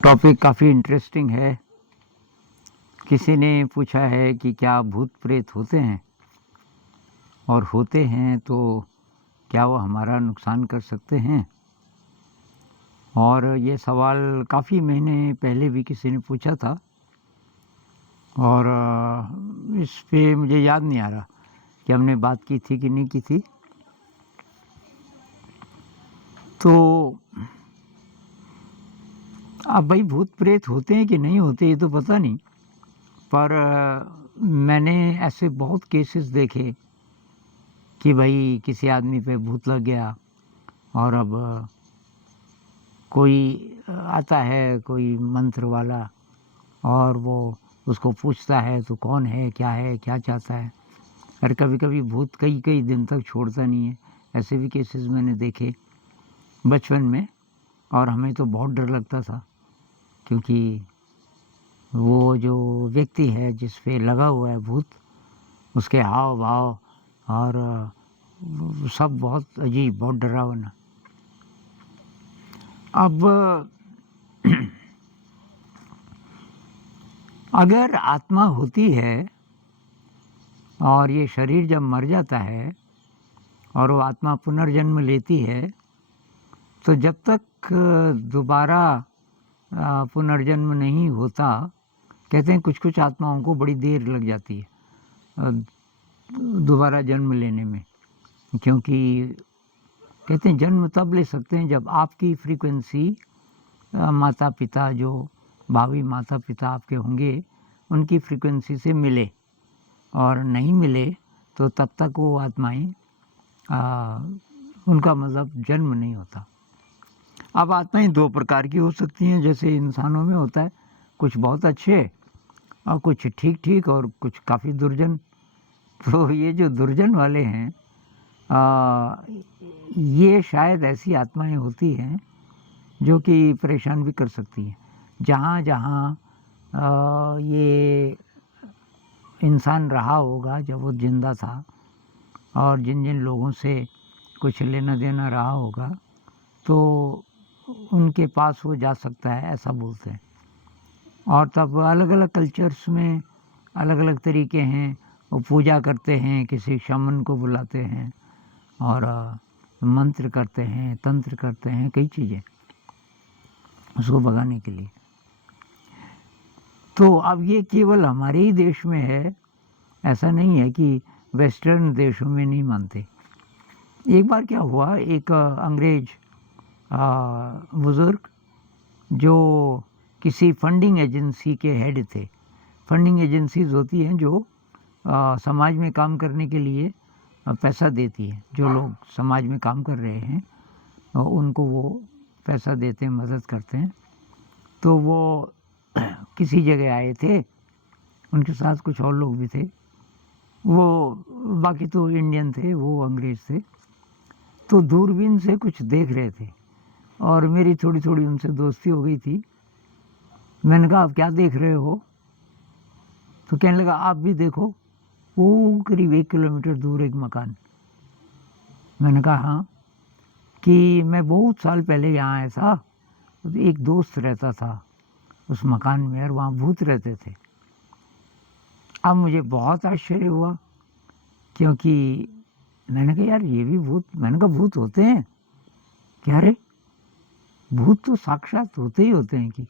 Topic काफ़ी interesting है। किसी ने पूछा है कि क्या भूत प्रेत होते हैं, और होते हैं तो क्या वो हमारा नुकसान कर सकते हैं। और ये सवाल काफ़ी महीने पहले भी किसी ने पूछा था, और इस पे मुझे याद नहीं आ रहा कि हमने बात की थी कि नहीं की थी। तो अब भाई भूत प्रेत होते हैं कि नहीं होते ये तो पता नहीं, पर मैंने ऐसे बहुत केसेस देखे कि भाई किसी आदमी पे भूत लग गया, और अब कोई आता है कोई मंत्र वाला, और वो उसको पूछता है तो कौन है क्या चाहता है। और कभी कभी भूत कई कई दिन तक छोड़ता नहीं है। ऐसे भी केसेस मैंने देखे बचपन में, और हमें तो बहुत डर लगता था, क्योंकि वो जो व्यक्ति है जिस पे लगा हुआ है भूत, उसके हाव भाव और सब बहुत अजीब, बहुत डरावना। अब अगर आत्मा होती है और ये शरीर जब मर जाता है और वो आत्मा पुनर्जन्म लेती है, तो जब तक दोबारा पुनर्जन्म नहीं होता, कहते हैं कुछ कुछ आत्माओं को बड़ी देर लग जाती है दोबारा जन्म लेने में, क्योंकि कहते हैं जन्म तब ले सकते हैं जब आपकी फ्रीक्वेंसी माता पिता, जो भावी माता पिता आपके होंगे, उनकी फ्रीक्वेंसी से मिले, और नहीं मिले तो तब तक वो आत्माएं उनका मतलब जन्म नहीं होता। अब आत्माएं दो प्रकार की हो सकती हैं, जैसे इंसानों में होता है, कुछ बहुत अच्छे और कुछ ठीक ठीक और कुछ काफ़ी दुर्जन। तो ये जो दुर्जन वाले हैं, ये शायद ऐसी आत्माएं होती हैं जो कि परेशान भी कर सकती हैं। जहाँ जहाँ ये इंसान रहा होगा जब वो जिंदा था, और जिन जिन लोगों से कुछ लेना देना रहा होगा, तो उनके पास वो जा सकता है, ऐसा बोलते हैं। और तब अलग अलग कल्चर्स में अलग अलग तरीके हैं, वो पूजा करते हैं, किसी शमन को बुलाते हैं, और मंत्र करते हैं, तंत्र करते हैं, कई चीज़ें उसको भगाने के लिए। तो अब ये केवल हमारे ही देश में है, ऐसा नहीं है कि वेस्टर्न देशों में नहीं मानते। एक बार क्या हुआ, एक अंग्रेज बुज़ुर्ग जो किसी फंडिंग एजेंसी के हेड थे। फंडिंग एजेंसीज होती हैं जो समाज में काम करने के लिए पैसा देती है। जो लोग समाज में काम कर रहे हैं उनको वो पैसा देते हैं, मदद करते हैं। तो वो किसी जगह आए थे, उनके साथ कुछ और लोग भी थे, वो बाकी तो इंडियन थे, वो अंग्रेज थे। तो दूरबीन से कुछ देख रहे थे, और मेरी थोड़ी थोड़ी उनसे दोस्ती हो गई थी। मैंने कहा आप क्या देख रहे हो? तो कहने लगा आप भी देखो, वो करीब 1 किलोमीटर दूर एक मकान। मैंने कहा हाँ, कि मैं बहुत साल पहले यहाँ आया था, तो एक दोस्त रहता था उस मकान में, और वहाँ भूत रहते थे। अब मुझे बहुत आश्चर्य हुआ, क्योंकि मैंने कहा यार ये भी भूत, मैंने कहा भूत होते हैं क्या? रे भूत तो साक्षात होते ही होते हैं कि।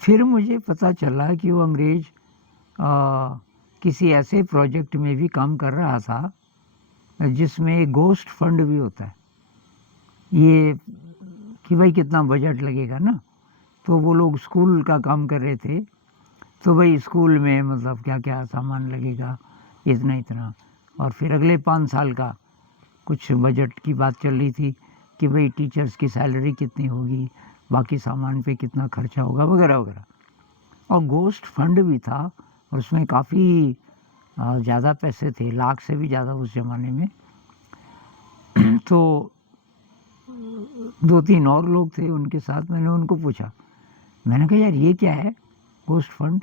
फिर मुझे पता चला कि वो अंग्रेज किसी ऐसे प्रोजेक्ट में भी काम कर रहा था जिसमें गोस्ट फंड भी होता है। ये कि भाई कितना बजट लगेगा ना, तो वो लोग स्कूल का काम कर रहे थे, तो भाई स्कूल में मतलब क्या क्या सामान लगेगा, इतना इतना। और फिर अगले 5 साल का कुछ बजट की बात चल रही थी कि भाई टीचर्स की सैलरी कितनी होगी, बाकी सामान पे कितना खर्चा होगा, वगैरह वगैरह। और गोस्ट फंड भी था, और उसमें काफ़ी ज़्यादा पैसे थे, लाख से भी ज़्यादा उस ज़माने में। तो 2-3 और लोग थे उनके साथ। मैंने उनको पूछा, मैंने कहा यार ये क्या है गोस्ट फंड?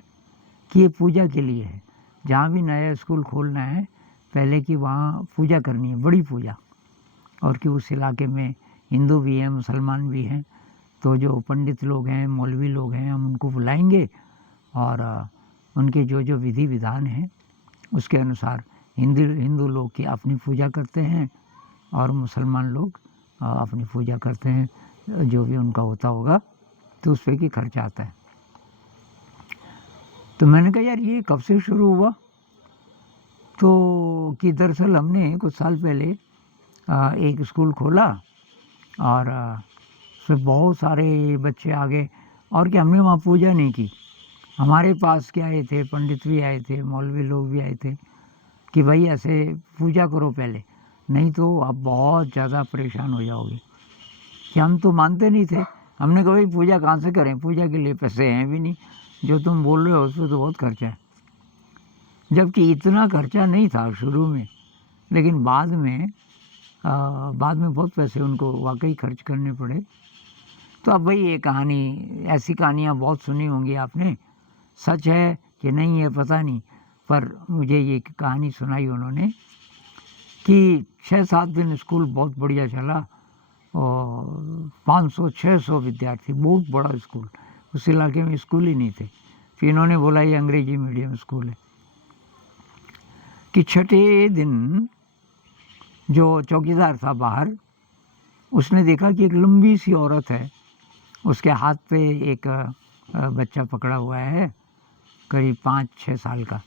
कि ये पूजा के लिए है। जहाँ भी नया स्कूल खोलना है, पहले कि वहाँ पूजा करनी है, बड़ी पूजा, और कि उस इलाके में हिंदू भी हैं, मुसलमान भी हैं, तो जो पंडित लोग हैं, मौलवी लोग हैं, हम उनको बुलाएंगे और उनके जो जो विधि विधान हैं उसके अनुसार हिंदू लोग की अपनी पूजा करते हैं और मुसलमान लोग अपनी पूजा करते हैं, जो भी उनका होता होगा तो उस पर की खर्चा आता है। तो मैंने कहा यार ये कब से शुरू हुआ, तो कि दरअसल हमने कुछ साल पहले एक स्कूल खोला और उसमें बहुत सारे बच्चे आ गए और कि हमने वहाँ पूजा नहीं की। हमारे पास क्या आए थे, पंडित भी आए थे, मौलवी लोग भी आए थे कि भाई ऐसे पूजा करो पहले, नहीं तो आप बहुत ज़्यादा परेशान हो जाओगे। कि हम तो मानते नहीं थे। हमने कहा भाई पूजा कहाँ से करें, पूजा के लिए पैसे हैं भी नहीं, जो तुम बोल रहे हो उस पर तो बहुत खर्चा है। जबकि इतना खर्चा नहीं था शुरू में, लेकिन बाद में बहुत पैसे उनको वाकई खर्च करने पड़े। तो अब भाई ये कहानी, ऐसी कहानियाँ बहुत सुनी होंगी आपने, सच है कि नहीं है पता नहीं, पर मुझे ये कहानी सुनाई उन्होंने कि 6-7 दिन स्कूल बहुत बढ़िया चला और 500-600 विद्यार्थी, बहुत बड़ा स्कूल, उस इलाके में स्कूल ही नहीं थे। फिर इन्होंने बोला ये अंग्रेजी मीडियम स्कूल है। कि छठे दिन जो चौकीदार था बाहर, उसने देखा कि एक लंबी सी औरत है, उसके हाथ पे एक बच्चा पकड़ा हुआ है करीब 5-6 साल का।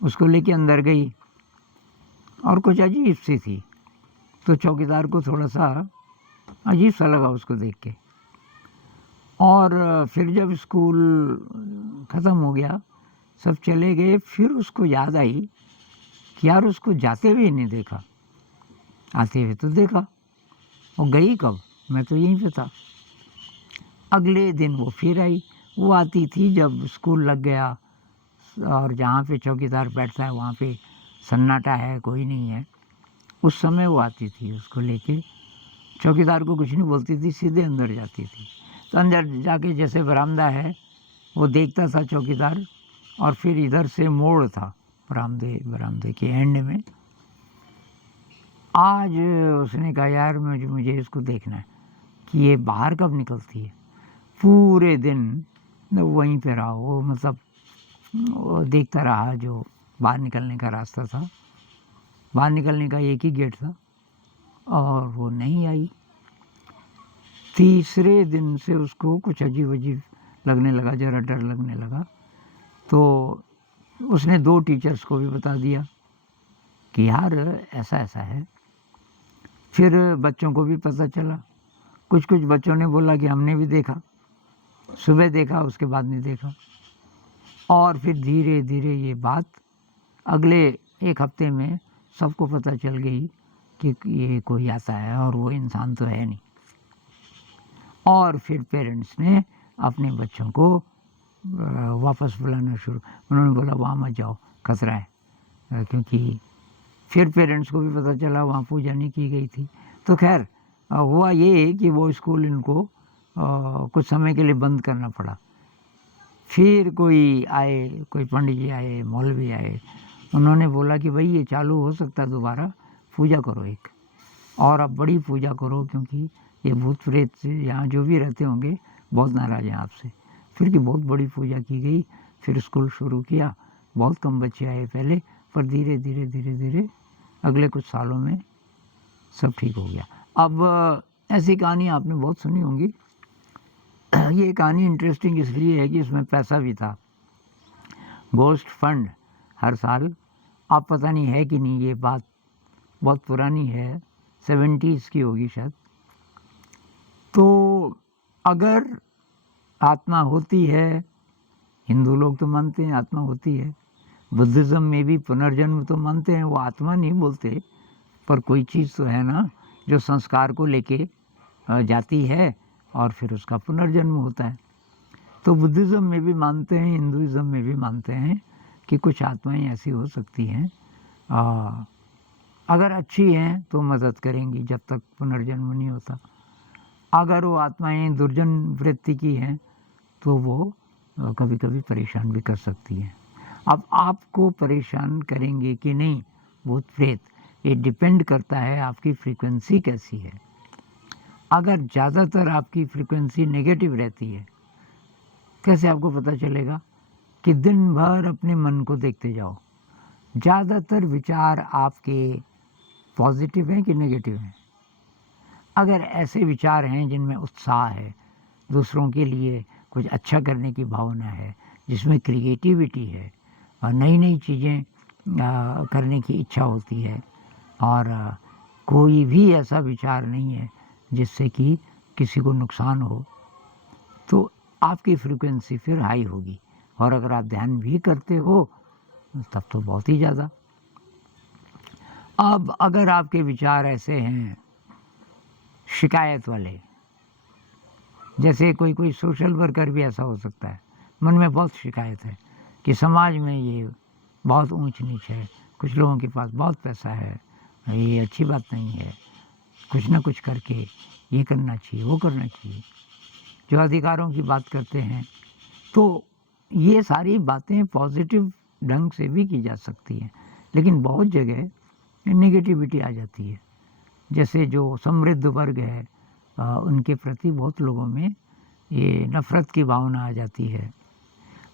उसको लेके अंदर गई और कुछ अजीब सी थी, तो चौकीदार को थोड़ा सा अजीब सा लगा उसको देख के। और फिर जब स्कूल ख़त्म हो गया, सब चले गए, फिर उसको याद आई कि यार उसको जाते हुए नहीं देखा, आते हुए तो देखा, वो गई कब, मैं तो यहीं पे था। अगले दिन वो फिर आई। वो आती थी जब स्कूल लग गया और जहाँ पे चौकीदार बैठता है वहाँ पे सन्नाटा है, कोई नहीं है, उस समय वो आती थी उसको लेके। चौकीदार को कुछ नहीं बोलती थी, सीधे अंदर जाती थी। तो अंदर जाके जैसे बरामदा है वो देखता था चौकीदार, और फिर इधर से मोड़ था बरामदे के एंड में। आज उसने कहा यार मुझे इसको देखना है कि ये बाहर कब निकलती है। पूरे दिन वहीं पे रहा वो, मतलब वो देखता रहा जो बाहर निकलने का रास्ता था। बाहर निकलने का एक ही गेट था और वो नहीं आई। तीसरे दिन से उसको कुछ अजीब अजीब लगने लगा, ज़रा डर लगने लगा। तो उसने 2 टीचर्स को भी बता दिया कि यार ऐसा ऐसा है। फिर बच्चों को भी पता चला। कुछ बच्चों ने बोला कि हमने भी देखा, सुबह देखा, उसके बाद नहीं देखा। और फिर धीरे धीरे ये बात अगले 1 हफ्ते में सबको पता चल गई कि ये कोई आता है और वो इंसान तो है नहीं। और फिर पेरेंट्स ने अपने बच्चों को वापस बुलाना शुरू, उन्होंने बोला वहाँ मत जाओ, खतरा है। क्योंकि फिर पेरेंट्स को भी पता चला वहाँ पूजा नहीं की गई थी। तो खैर हुआ ये कि वो स्कूल इनको कुछ समय के लिए बंद करना पड़ा। फिर कोई आए, कोई पंडित जी आए, मौलवी आए, उन्होंने बोला कि भाई ये चालू हो सकता है दोबारा, पूजा करो एक, और अब बड़ी पूजा करो, क्योंकि ये भूत प्रेत यहाँ जो भी रहते होंगे बहुत नाराज़ हैं आपसे। फिर की बहुत बड़ी पूजा की गई। फिर स्कूल शुरू किया। बहुत कम बच्चे आए पहले, पर धीरे धीरे अगले कुछ सालों में सब ठीक हो गया। अब ऐसी कहानी आपने बहुत सुनी होंगी। ये कहानी इंटरेस्टिंग इसलिए है कि इसमें पैसा भी था। गोस्ट फंड हर साल, आप पता नहीं है कि नहीं, ये बात बहुत पुरानी है, 70s की होगी शायद। तो अगर आत्मा होती है, हिंदू लोग तो मानते हैं आत्मा होती है, बुद्धिज़्म में भी पुनर्जन्म तो मानते हैं, वो आत्मा नहीं बोलते, पर कोई चीज़ तो है ना जो संस्कार को लेके जाती है और फिर उसका पुनर्जन्म होता है। तो बुद्धिज़्म में भी मानते हैं, हिंदुइज़्म में भी मानते हैं कि कुछ आत्माएं ऐसी हो सकती हैं, अगर अच्छी हैं तो मदद करेंगी जब तक पुनर्जन्म नहीं होता। अगर वो आत्माएं दुर्जन वृत्ति की हैं तो वो कभी कभी परेशान भी कर सकती हैं। अब आपको परेशान करेंगे कि नहीं भूत प्रेत, ये डिपेंड करता है आपकी फ्रीक्वेंसी कैसी है। अगर ज़्यादातर आपकी फ्रीक्वेंसी नेगेटिव रहती है, कैसे आपको पता चलेगा? कि दिन भर अपने मन को देखते जाओ, ज़्यादातर विचार आपके पॉजिटिव हैं कि नेगेटिव हैं? अगर ऐसे विचार हैं जिनमें उत्साह है, दूसरों के लिए कुछ अच्छा करने की भावना है, जिसमें क्रिएटिविटी है और नई-नई चीज़ें करने की इच्छा होती है, और कोई भी ऐसा विचार नहीं है जिससे कि किसी को नुकसान हो, तो आपकी फ्रीक्वेंसी फिर हाई होगी। और अगर आप ध्यान भी करते हो तब तो बहुत ही ज़्यादा। अब अगर आपके विचार ऐसे हैं शिकायत वाले, जैसे कोई सोशल वर्कर भी ऐसा हो सकता है, मन में बहुत शिकायत है कि समाज में ये बहुत ऊंच नीच है, कुछ लोगों के पास बहुत पैसा है, ये अच्छी बात नहीं है, कुछ ना कुछ करके ये करना चाहिए, वो करना चाहिए, जो अधिकारों की बात करते हैं। तो ये सारी बातें पॉजिटिव ढंग से भी की जा सकती हैं, लेकिन बहुत जगह नेगेटिविटी आ जाती है। जैसे जो समृद्ध वर्ग है उनके प्रति बहुत लोगों में ये नफ़रत की भावना आ जाती है।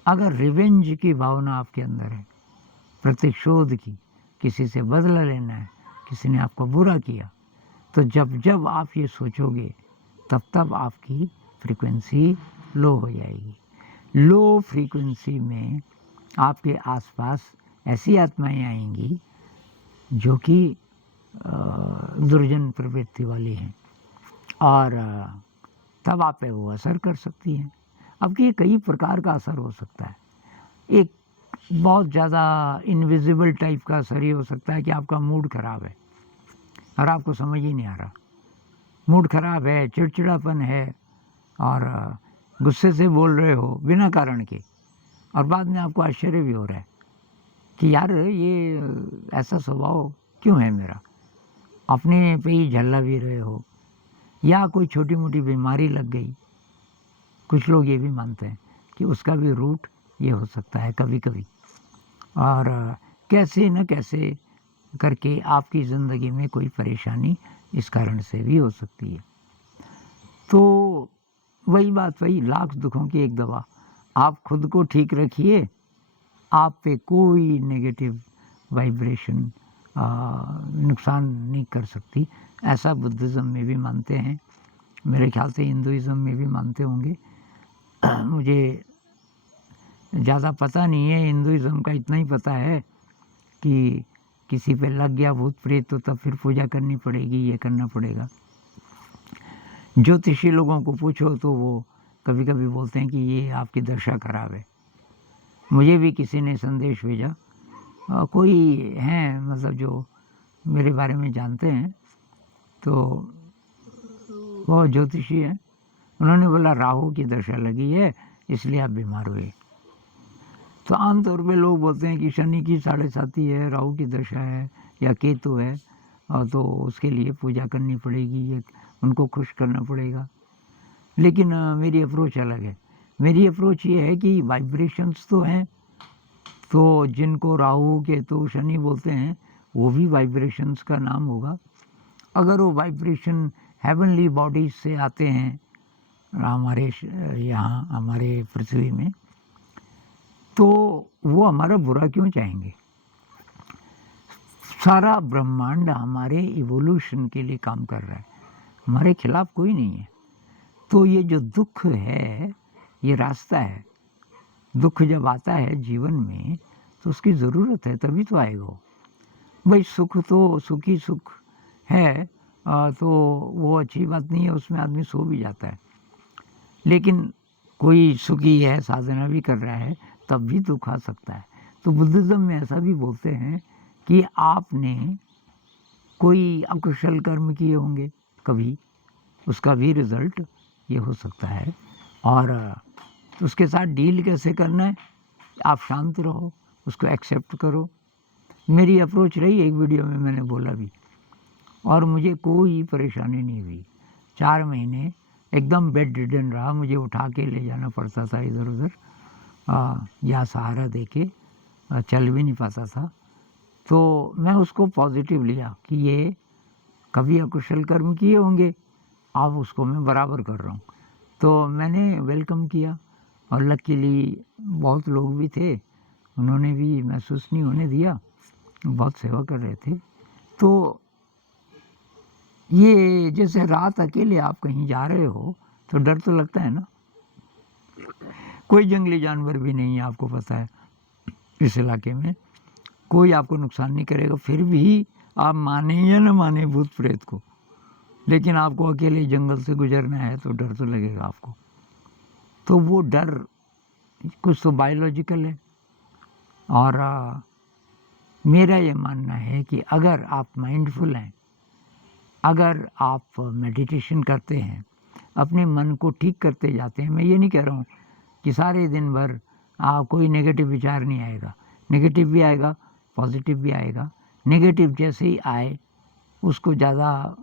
अगर रिवेंज की भावना आपके अंदर है, प्रतिशोध की, किसी से बदला लेना है, किसी ने आपको बुरा किया, तो जब जब आप ये सोचोगे तब तब आपकी फ्रीक्वेंसी लो हो जाएगी। लो फ्रीक्वेंसी में आपके आसपास ऐसी आत्माएं आएंगी जो कि दुर्जन प्रवृत्ति वाली हैं, और तब आप पे वो असर कर सकती हैं। अब कि कई प्रकार का असर हो सकता है। एक बहुत ज़्यादा इनविजिबल टाइप का असर ये हो सकता है कि आपका मूड खराब है और आपको समझ ही नहीं आ रहा। मूड खराब है, चिड़चिड़ापन है, और गुस्से से बोल रहे हो बिना कारण के, और बाद में आपको आश्चर्य भी हो रहा है कि यार ये ऐसा स्वभाव क्यों है मेरा। अपने पे ही झल्ला भी रहे हो, या कोई छोटी मोटी बीमारी लग गई। कुछ लोग ये भी मानते हैं कि उसका भी रूट ये हो सकता है कभी कभी, और कैसे न कैसे करके आपकी ज़िंदगी में कोई परेशानी इस कारण से भी हो सकती है। तो वही बात, वही लाख दुखों की एक दवा। आप खुद को ठीक रखिए, आप पे कोई नेगेटिव वाइब्रेशन नुकसान नहीं कर सकती। ऐसा बुद्धिज़्म में भी मानते हैं, मेरे ख्याल से हिंदुइज़्म में भी मानते होंगे। मुझे ज़्यादा पता नहीं है, हिंदुइज़्म का इतना ही पता है कि किसी पे लग गया भूत प्रेत तो तब फिर पूजा करनी पड़ेगी, ये करना पड़ेगा। ज्योतिषी लोगों को पूछो तो वो कभी कभी बोलते हैं कि ये आपकी दशा खराब है। मुझे भी किसी ने संदेश भेजा, कोई हैं मतलब जो मेरे बारे में जानते हैं, तो वो ज्योतिषी हैं, उन्होंने बोला राहु की दशा लगी है इसलिए आप बीमार हुए। तो आमतौर पे लोग बोलते हैं कि शनि की 7.5 है, राहु की दशा है या केतु है, और तो उसके लिए पूजा करनी पड़ेगी, ये उनको खुश करना पड़ेगा। लेकिन मेरी अप्रोच अलग है। मेरी अप्रोच ये है कि वाइब्रेशंस तो हैं, तो जिनको राहु केतु शनि बोलते हैं वो भी वाइब्रेशंस का नाम होगा। अगर वो वाइब्रेशन हेवनली बॉडीज से आते हैं हमारे यहाँ हमारे पृथ्वी में, तो वो हमारा बुरा क्यों चाहेंगे। सारा ब्रह्मांड हमारे इवोल्यूशन के लिए काम कर रहा है, हमारे खिलाफ कोई नहीं है। तो ये जो दुख है ये रास्ता है। दुख जब आता है जीवन में तो उसकी ज़रूरत है, तभी तो आएगा। भाई सुख तो सुखी सुख है तो वो अच्छी बात नहीं है, उसमें आदमी सो भी जाता है। लेकिन कोई सुखी है, साधना भी कर रहा है, तब भी दुख आ सकता है। तो बुद्धिज़्म में ऐसा भी बोलते हैं कि आपने कोई अकुशल कर्म किए होंगे कभी, उसका भी रिज़ल्ट ये हो सकता है। और उसके साथ डील कैसे करना है, आप शांत रहो, उसको एक्सेप्ट करो। मेरी अप्रोच रही, एक वीडियो में मैंने बोला भी, और मुझे कोई परेशानी नहीं हुई। 4 महीने एकदम बेड रिडन रहा, मुझे उठा के ले जाना पड़ता था इधर उधर, या सहारा दे के चल भी नहीं पाता था। तो मैं उसको पॉजिटिव लिया कि ये कभी अकुशल कर्म किए होंगे अब उसको मैं बराबर कर रहा हूँ। तो मैंने वेलकम किया और लकीली बहुत लोग भी थे, उन्होंने भी महसूस नहीं होने दिया, बहुत सेवा कर रहे थे। तो ये जैसे रात अकेले आप कहीं जा रहे हो तो डर तो लगता है ना। कोई जंगली जानवर भी नहीं है, आपको पता है इस इलाके में, कोई आपको नुकसान नहीं करेगा, फिर भी आप माने या न माने भूत प्रेत को, लेकिन आपको अकेले जंगल से गुजरना है तो डर तो लगेगा आपको। तो वो डर कुछ तो बायोलॉजिकल है। और मेरा ये मानना है कि अगर आप माइंडफुल हैं, अगर आप मेडिटेशन करते हैं, अपने मन को ठीक करते जाते हैं, मैं ये नहीं कह रहा हूँ कि सारे दिन भर कोई नेगेटिव विचार नहीं आएगा, नेगेटिव भी आएगा, पॉजिटिव भी आएगा। नेगेटिव जैसे ही आए उसको ज़्यादा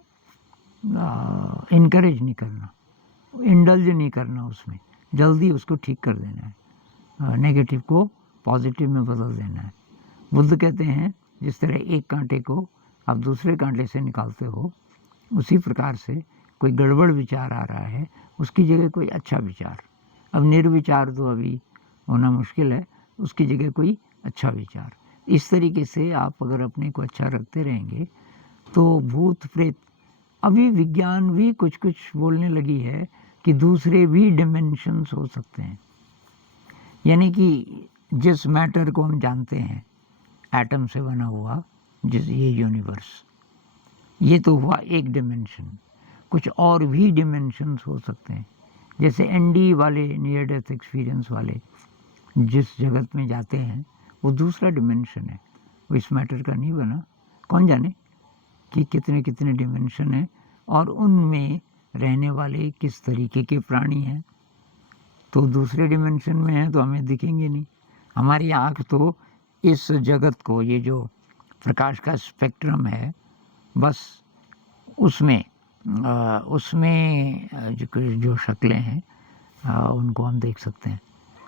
इनकरेज नहीं करना, इंडल्ज नहीं करना, उसमें जल्दी उसको ठीक कर देना है, नेगेटिव को पॉजिटिव में बदल देना है। बुद्ध कहते हैं जिस तरह एक कांटे को आप दूसरे कांटे से निकालते हो, उसी प्रकार से कोई गड़बड़ विचार आ रहा है, उसकी जगह कोई अच्छा विचार, अब निर्विचार तो अभी होना मुश्किल है, उसकी जगह कोई अच्छा विचार। इस तरीके से आप अगर अपने को अच्छा रखते रहेंगे तो भूत प्रेत, अभी विज्ञान भी कुछ कुछ बोलने लगी है कि दूसरे भी डिमेंशंस हो सकते हैं। यानी कि जिस मैटर को हम जानते हैं एटम से बना हुआ, जिस ये यूनिवर्स, ये तो हुआ एक डिमेंशन, कुछ और भी डिमेंशंस हो सकते हैं। जैसे एनडी वाले, नियर डेथ एक्सपीरियंस वाले जिस जगत में जाते हैं वो दूसरा डिमेंशन है, वो इस मैटर का नहीं बना। कौन जाने कि कितने कितने डिमेंशन हैं और उनमें रहने वाले किस तरीके के प्राणी हैं। तो दूसरे डिमेंशन में हैं तो हमें दिखेंगे नहीं। हमारी आँख तो इस जगत को, ये जो प्रकाश का स्पेक्ट्रम है, बस उसमें जो शक्लें हैं उनको हम देख सकते हैं,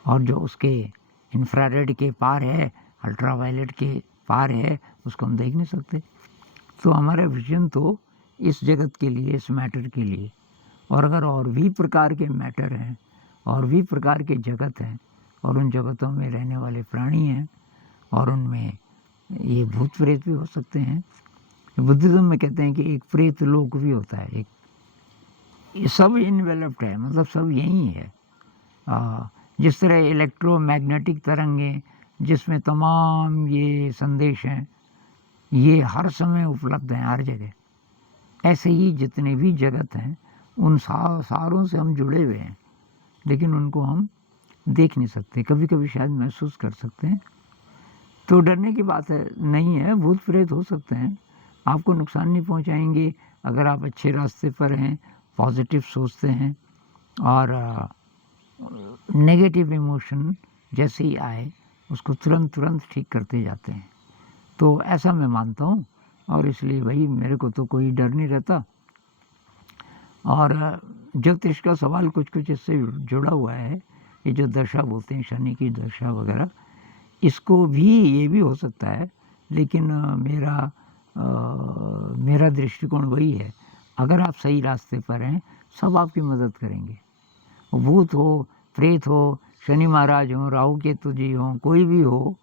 और जो उसके इंफ्रारेड के पार है, अल्ट्रावायलेट के पार है, उसको हम देख नहीं सकते। तो हमारा विजन तो इस जगत के लिए, इस मैटर के लिए। और अगर और भी प्रकार के मैटर हैं, और भी प्रकार के जगत हैं, और उन जगतों में रहने वाले प्राणी हैं, और उनमें ये भूत प्रेत भी हो सकते हैं। बुद्धिज्म में कहते हैं कि एक प्रेत लोक भी होता है, एक, ये सब इनवेलप्ड है, मतलब सब यही है। जिस तरह इलेक्ट्रोमैग्नेटिक तरंगें, जिसमें तमाम ये संदेश हैं, ये हर समय उपलब्ध हैं हर जगह, ऐसे ही जितने भी जगत हैं उन सारों से हम जुड़े हुए हैं, लेकिन उनको हम देख नहीं सकते, कभी कभी शायद महसूस कर सकते हैं। तो डरने की बात है नहीं है, भूत प्रेत हो सकते हैं, आपको नुकसान नहीं पहुंचाएंगे अगर आप अच्छे रास्ते पर हैं, पॉजिटिव सोचते हैं, और नेगेटिव इमोशन जैसे ही आए उसको तुरंत ठीक करते जाते हैं। तो ऐसा मैं मानता हूँ, और इसलिए भाई मेरे को तो कोई डर नहीं रहता। और ज्योतिष का सवाल कुछ कुछ इससे जुड़ा हुआ है, ये जो दशा बोलते हैं, शनि की दशा वगैरह, इसको भी, ये भी हो सकता है, लेकिन मेरा दृष्टिकोण वही है, अगर आप सही रास्ते पर हैं सब आपकी मदद करेंगे। भूत हो, प्रेत हो, शनि महाराज हो, राहु केतु जी हो, कोई भी हो,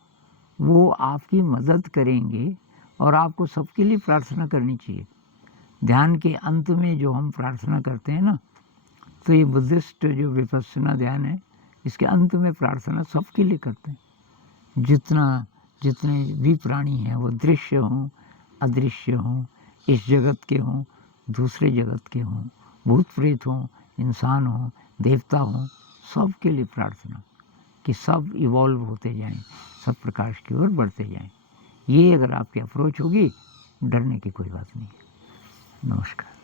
वो आपकी मदद करेंगे। और आपको सबके लिए प्रार्थना करनी चाहिए। ध्यान के अंत में जो हम प्रार्थना करते हैं ना, तो ये बुद्धिस्ट जो विपस्सना ध्यान है, इसके अंत में प्रार्थना सबके लिए करते हैं। जितने भी प्राणी हैं, वो दृश्य हों, अदृश्य हों, इस जगत के हों, दूसरे जगत के हों, भूत प्रेत हों, इंसान हों, देवता हों, सब के लिए प्रार्थना कि सब इवॉल्व होते जाएं, सब प्रकाश की ओर बढ़ते जाएं। ये अगर आपकी अप्रोच होगी, डरने की कोई बात नहीं है। नमस्कार।